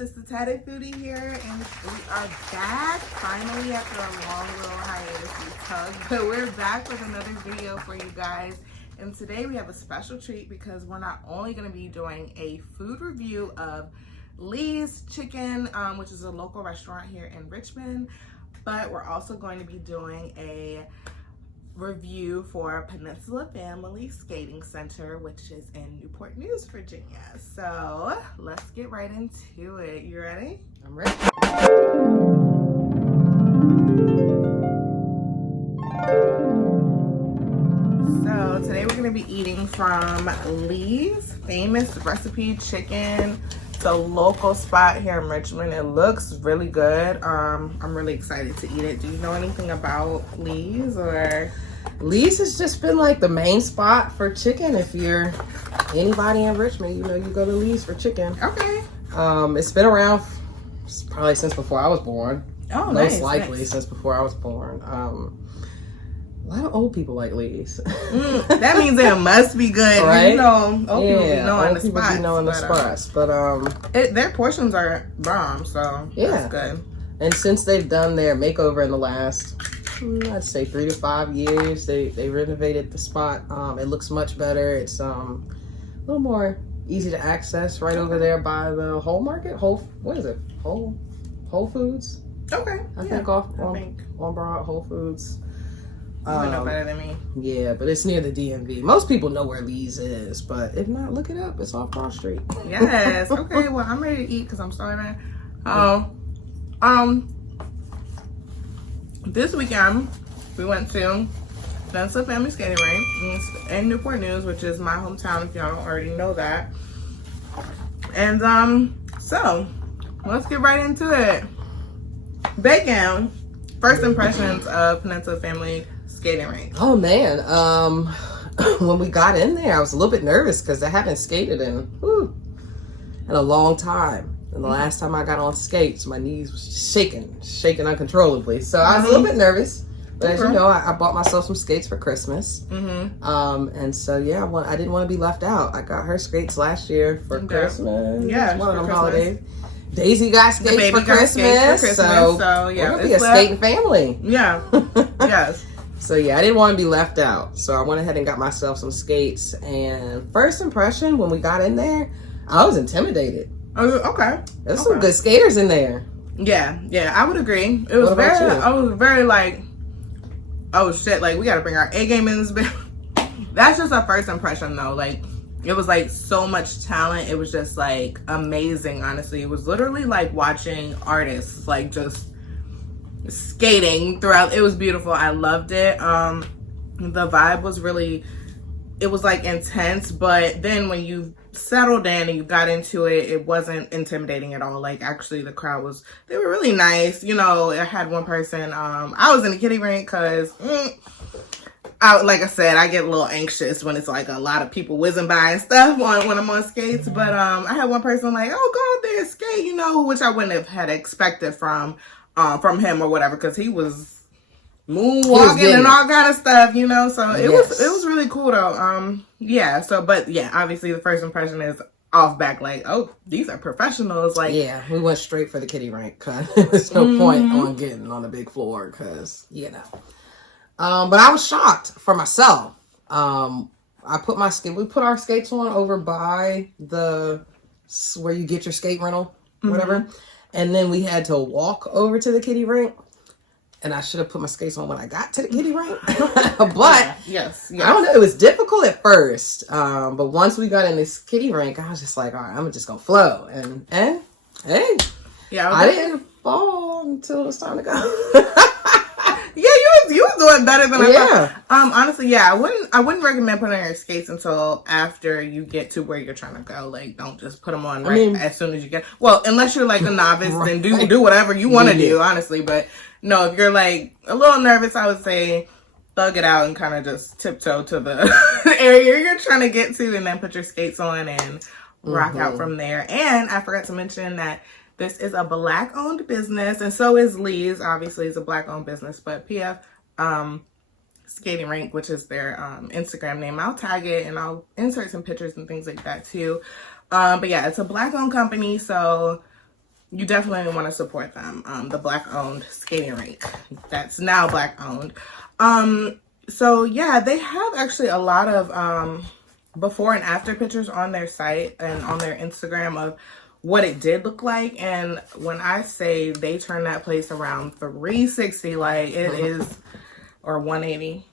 It's the Tatted Foodie here, and we are back finally after a long little hiatus, but we're back with another video for you guys. And today we have a special treat because we're not only going to be doing a food review of Lee's Chicken, which is a local restaurant here in Richmond, but we're also going to be doing a review for Peninsula Family Skating Center, which is in Newport News, Virginia. So let's get right into it. You ready? I'm ready. So today we're going to be eating from Lee's Famous Recipe Chicken. It's a local spot here in Richmond. It looks really good. I'm really excited to eat it. Do you know anything about Lee's or? Lee's has just been like the main spot for chicken. If you're anybody in Richmond, you know you go to Lee's for chicken. Okay. It's been around probably since before I was born. Oh, most likely since before I was born. A lot of old people like Lee's. That means it must be good, right? You know, old people be knowing the spots. Be knowing the spots, but their portions are bomb, so yeah, that's good. And since they've done their makeover in the last, I'd say 3 to 5 years, they renovated the spot. It looks much better. It's a little more easy to access right over there by the Whole Market. Whole Foods. Okay. I think on Broad Whole Foods. You know better than me. Yeah, but it's near the DMV. Most people know where Lee's is, but if not, look it up. It's off Broad Street. Yes. Okay. Well, I'm ready to eat because I'm starving. This weekend we went to Peninsula Family Skating Rink in Newport News, which is my hometown. If y'all don't already know that. And so let's get right into it. Bacon. First impressions of Peninsula Family Skating Rink. Oh man, when we got in there, I was a little bit nervous because I haven't skated in a long time. And the last time I got on skates, my knees was just shaking uncontrollably. So I was a little bit nervous. But as you know, I bought myself some skates for Christmas. And so yeah, I didn't want to be left out. I got her skates last year for Christmas. Yeah, one of them holidays. Daisy got skates for Christmas. So yeah, we're gonna be a skating family. Yeah. Yes. So yeah, I didn't want to be left out. So I went ahead and got myself some skates. And first impression when we got in there, I was intimidated. Oh, okay. There's some good skaters in there. Yeah, I would agree. It was I was very like, oh shit, like we gotta bring our A game in this bit. That's just a first impression though. Like it was like so much talent. It was just like amazing, honestly. It was literally like watching artists like just skating throughout. It was beautiful. I loved it. The vibe was really, it was like intense, but then when you settled in and you got into it, it wasn't intimidating at all. Like actually the crowd they were really nice. You know, I had one person, I was in the kiddie rink because like I said, I get a little anxious when it's like a lot of people whizzing by and stuff when I'm on skates. But I had one person like, oh, go out there and skate, you know, which I wouldn't have had expected from him or whatever, because he was moonwalking and all kind of stuff, you know. So it was really cool though. Yeah. So, but yeah, obviously the first impression is off back, like, oh, these are professionals. Like, yeah, we went straight for the kiddie rink because there's no point on getting on the big floor because you know. But I was shocked for myself. We put our skates on over by where you get your skate rental, whatever. And then we had to walk over to the kiddie rink. And I should have put my skates on when I got to the kiddie rink. But yes. I don't know. It was difficult at first. But once we got in this kiddie rink, I was just like, all right, I'm just going to flow. And hey, yeah, I didn't fall until it was time to go. Yeah, you was doing better than I thought. Honestly, yeah, I wouldn't recommend putting on your skates until after you get to where you're trying to go. Like, don't just put them on as soon as you get. Well, unless you're like a novice, then do whatever you want to do, honestly. But no, if you're like a little nervous, I would say thug it out and kind of just tiptoe to the area you're trying to get to, and then put your skates on and rock out from there. And I forgot to mention that this is a Black-owned business, and so is Lee's. Obviously, it's a Black-owned business, but PF Skating Rink, which is their Instagram name, I'll tag it and I'll insert some pictures and things like that too. But yeah, it's a Black-owned company, so you definitely want to support them. The Black-owned skating rink that's now Black-owned. So yeah, they have actually a lot of before and after pictures on their site and on their Instagram of what it did look like. And when I say they turned that place around 360, like it is, or 180.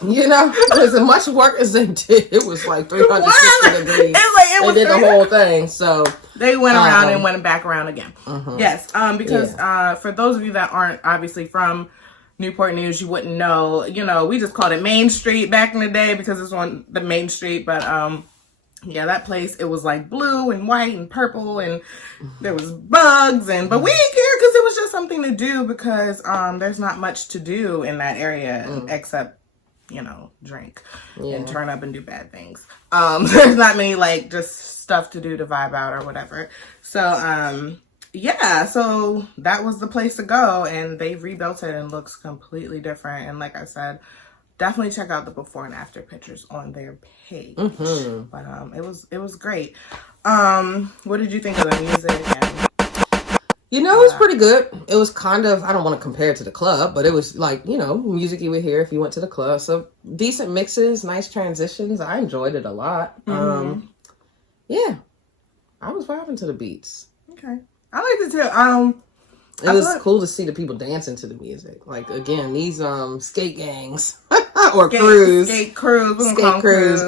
You know, as much work as they did, it was like 360 degrees. They did the whole thing, so they went around and went back around again. Yes, because for those of you that aren't obviously from Newport News, you wouldn't know. You know, we just called it Main Street back in the day because it's on the Main Street. But yeah, that place, it was like blue and white and purple, and there was bugs, and but we didn't care because it was just something to do because there's not much to do in that area except, you know, drink and turn up and do bad things. There's not many like just stuff to do to vibe out or whatever. So yeah, so that was the place to go, and they rebuilt it and looks completely different. And like I said, definitely check out the before and after pictures on their page. But it was great. What did you think of the music? And you know, it was pretty good. It was kind of, I don't want to compare it to the club, but it was like, you know, music you would hear if you went to the club. So decent mixes, nice transitions. I enjoyed it a lot. Yeah, I was vibing to the beats. Okay, I liked it too. It was cool to see the people dancing to the music. Like, again, these skate gangs or skate crews.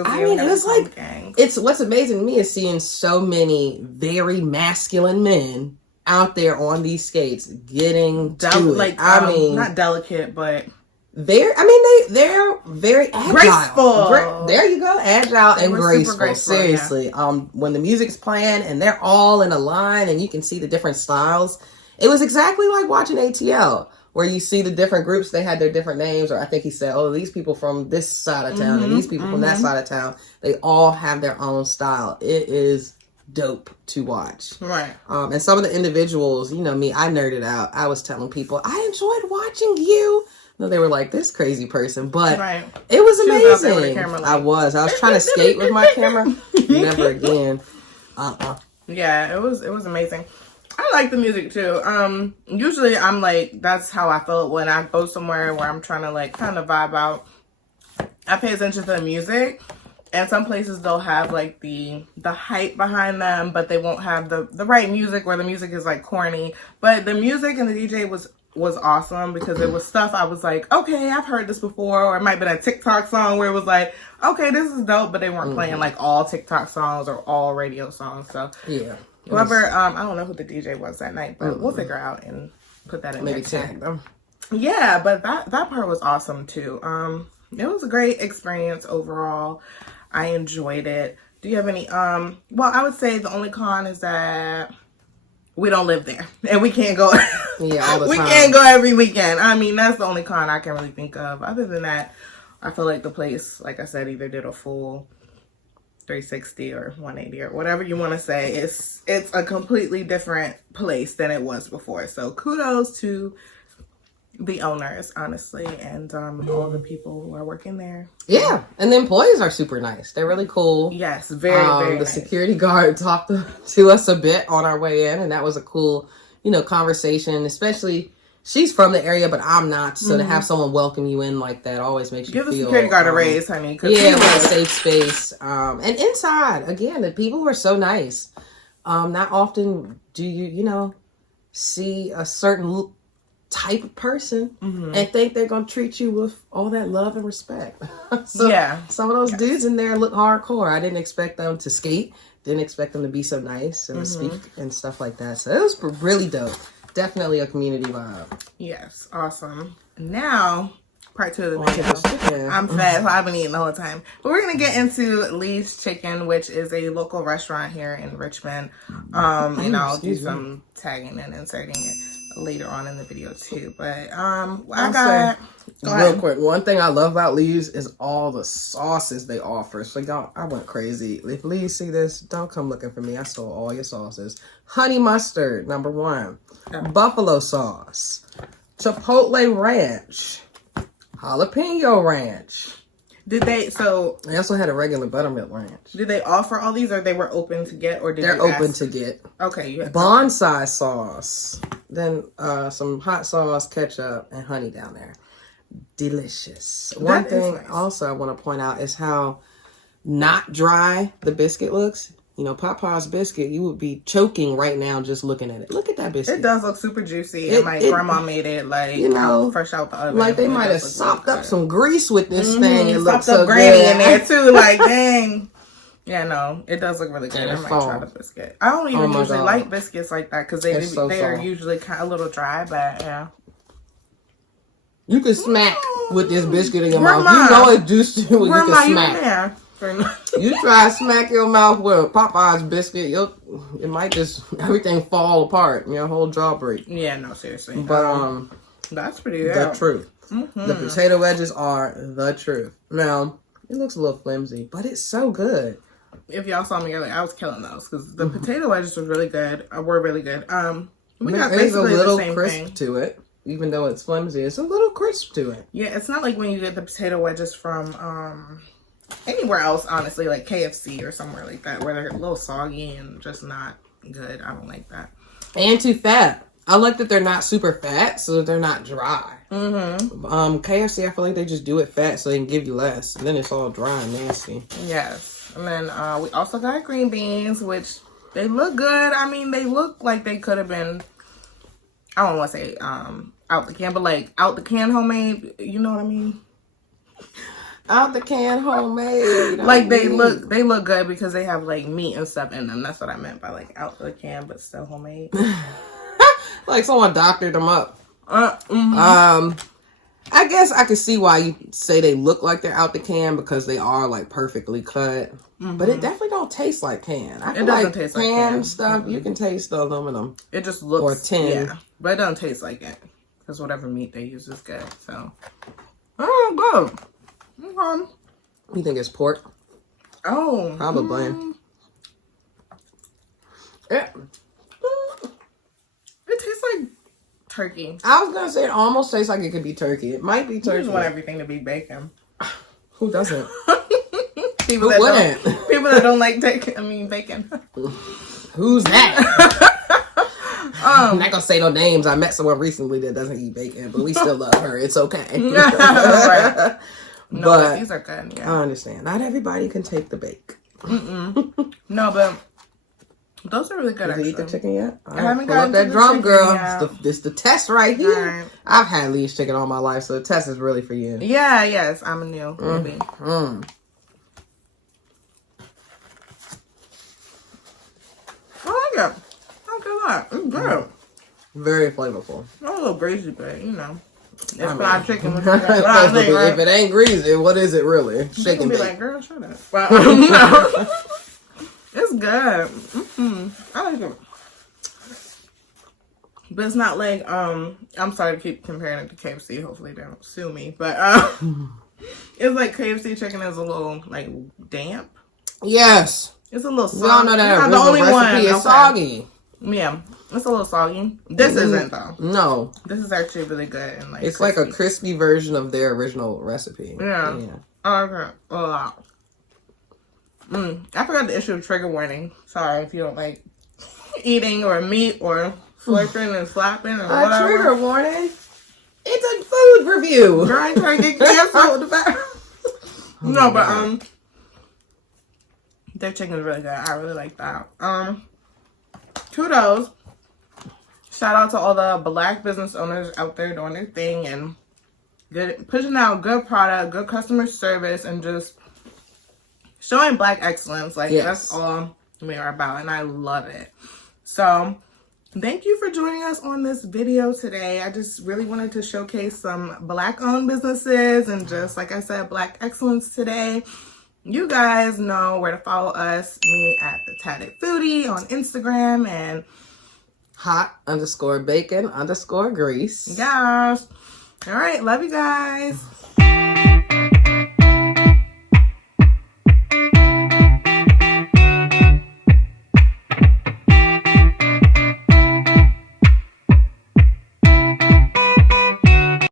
I mean, it was like, it's what's amazing to me is seeing so many very masculine men out there on these skates getting to it. Like, I mean, not delicate, but they're very agile. Graceful. There you go, agile and graceful. Seriously, when the music's playing and they're all in a line and you can see the different styles, it was exactly like watching ATL, where you see the different groups. They had their different names, or I think he said, "Oh, these people from this side of town and these people from that side of town." They all have their own style. It is dope to watch. Right. And some of the individuals, you know me, I nerded out. I was telling people, I enjoyed watching you. No, they were like, this crazy person, but it was amazing. I was trying to skate with my camera. Never again. Yeah, it was amazing. I like the music too. Usually I'm like, that's how I feel when I go somewhere where I'm trying to like kind of vibe out. I pay attention to the music. And some places they'll have like the hype behind them, but they won't have the right music, where the music is like corny. But the music and the DJ was awesome because it was stuff I was like, okay, I've heard this before. Or it might have been a TikTok song where it was like, okay, this is dope, but they weren't playing like all TikTok songs or all radio songs. So yeah, whoever, I don't know who the DJ was that night, but we'll figure out and put that in. Maybe tag them. Yeah, but that part was awesome too. It was a great experience overall. I enjoyed it. Do you have any, well, I would say the only con is that we don't live there and we can't go. Yeah, all the time. We can't go every weekend. I mean, that's the only con I can really think of. Other than that, I feel like the place, like I said, either did a full 360 or 180 or whatever you want to say. It's a completely different place than it was before. So kudos to the owners, honestly, and all the people who are working there. Yeah, and the employees are super nice. They're really cool. Yes, very the nice. Security guard talked to us a bit on our way in, and that was a cool, conversation. Especially, she's from the area, but I'm not. So to have someone welcome you in like that always makes you feel. Give the security guard a raise, honey. Yeah, like a safe space. And inside, again, the people were so nice. Not often do you, see a certain type of person and think they're gonna treat you with all that love and respect. So yeah, some of those dudes in there look hardcore. I didn't expect them to skate, didn't expect them to be so nice and to speak and stuff like that. So it was really dope. Definitely a community vibe. Yes, awesome. Now part 2 of the video. I'm fat, so I've been eating the whole time. But we're gonna get into Lee's Chicken, which is a local restaurant here in Richmond. And I'll do some tagging and inserting it later on in the video too. But I got real quick, one thing I love about Lee's is all the sauces they offer. So y'all, I went crazy. If Lee's see this, don't come looking for me. I stole all your sauces. Honey mustard, number 1. Buffalo sauce, chipotle ranch, jalapeno ranch. Did they? So they also had a regular buttermilk ranch. Did they offer all these, or they were open to get, or did they're you open ask? to get? Okay, you had bonsai sauce, then some hot sauce, ketchup, and honey down there. Delicious. One thing nice. Also I want to point out is how not dry the biscuit looks. You know, Papa's biscuit, you would be choking right now just looking at it. Look at that biscuit. It does look super juicy. And my grandma made it, like, you know, fresh out the oven. Like they might have sopped up some grease with this thing. It looks so so granny good. in there, too. Like, dang. Yeah, no, it does look really good. I might try the biscuit. I don't even usually like biscuits like that because they are usually kind of a little dry, but yeah. You can smack with this biscuit in your mouth. You know it's juicy when you can smack. You try to smack your mouth with a Popeye's biscuit, it might just, everything fall apart. Your whole jaw break. Yeah, no, seriously. But, that's pretty good. The truth. The potato wedges are the truth. Now, it looks a little flimsy, but it's so good. If y'all saw me earlier, I was killing those because the potato wedges were really good. We got There's a basically little the same crisp thing. to it. Even though it's flimsy, it's a little crisp to it. Yeah, it's not like when you get the potato wedges from anywhere else, honestly, like KFC or somewhere like that, where they're a little soggy and just not good. I don't like that. And too fat. I like that they're not super fat, so that they're not dry. KFC, I feel like they just do it fat so they can give you less. And then it's all dry and nasty. Yes. And then we also got green beans, which they look good. I mean, they look like they could have been, I don't want to say out the can, but like out the can homemade. You know what I mean? Out the can homemade. Like they look good because they have like meat and stuff in them. That's what I meant by like out the can, but still homemade. Like someone doctored them up. I guess I could see why you say they look like they're out the can because they are like perfectly cut. But it definitely don't taste like can. I feel like taste like can stuff. You can taste the aluminum. It just looks or tin. Yeah, but it doesn't taste like it because whatever meat they use is good. So, good. Okay. You think it's pork? Oh, probably. It tastes like turkey. I was gonna say it almost tastes like it could be turkey. It might be turkey. You just want everything to be bacon. Who doesn't? People that don't like bacon. Who's that? I'm not gonna say no names. I met someone recently that doesn't eat bacon, but we still love her. It's okay. Right. No, but these are good. Yeah. I understand. Not everybody can take the bake. No, but those are really good. Did you eat the chicken yet? I haven't gotten that drum, girl. This the test right here. Right. I've had Lee's chicken all my life, so the test is really for you. Yeah, yes, I'm a new baby. I like it. I like it a lot. It's good. Very flavorful. A little greasy, but you know, it's fried chicken. If it ain't greasy, what is it really? Chicken. Be like, girl, shut up. But, no. It's good. I like it. But it's not like, I'm sorry to keep comparing it to KFC. Hopefully they don't sue me. But it's like KFC chicken is a little, like, damp. Yes. It's a little soggy. We all know that the only recipe is soggy. Yeah. It's a little soggy. This isn't, though. No. This is actually really good. And like it's crispy. Like a crispy version of their original recipe. Yeah. Okay. I forgot to issue a trigger warning. Sorry if you don't like eating or meat or slurping and slapping or whatever. A trigger warning? It's a food review. Girl, I ain't trying to get canceled with the back. No, but their chicken is really good. I really like that. Kudos. Shout out to all the Black business owners out there doing their thing and pushing out good product, good customer service, and just showing Black excellence. Like, that's all we are about, and I love it. So, thank you for joining us on this video today. I just really wanted to showcase some Black-owned businesses and just, like I said, Black excellence today. You guys know where to follow us. Me at the Tatted Foodie on Instagram and hot_bacon_grease. Yes. All right. Love you guys.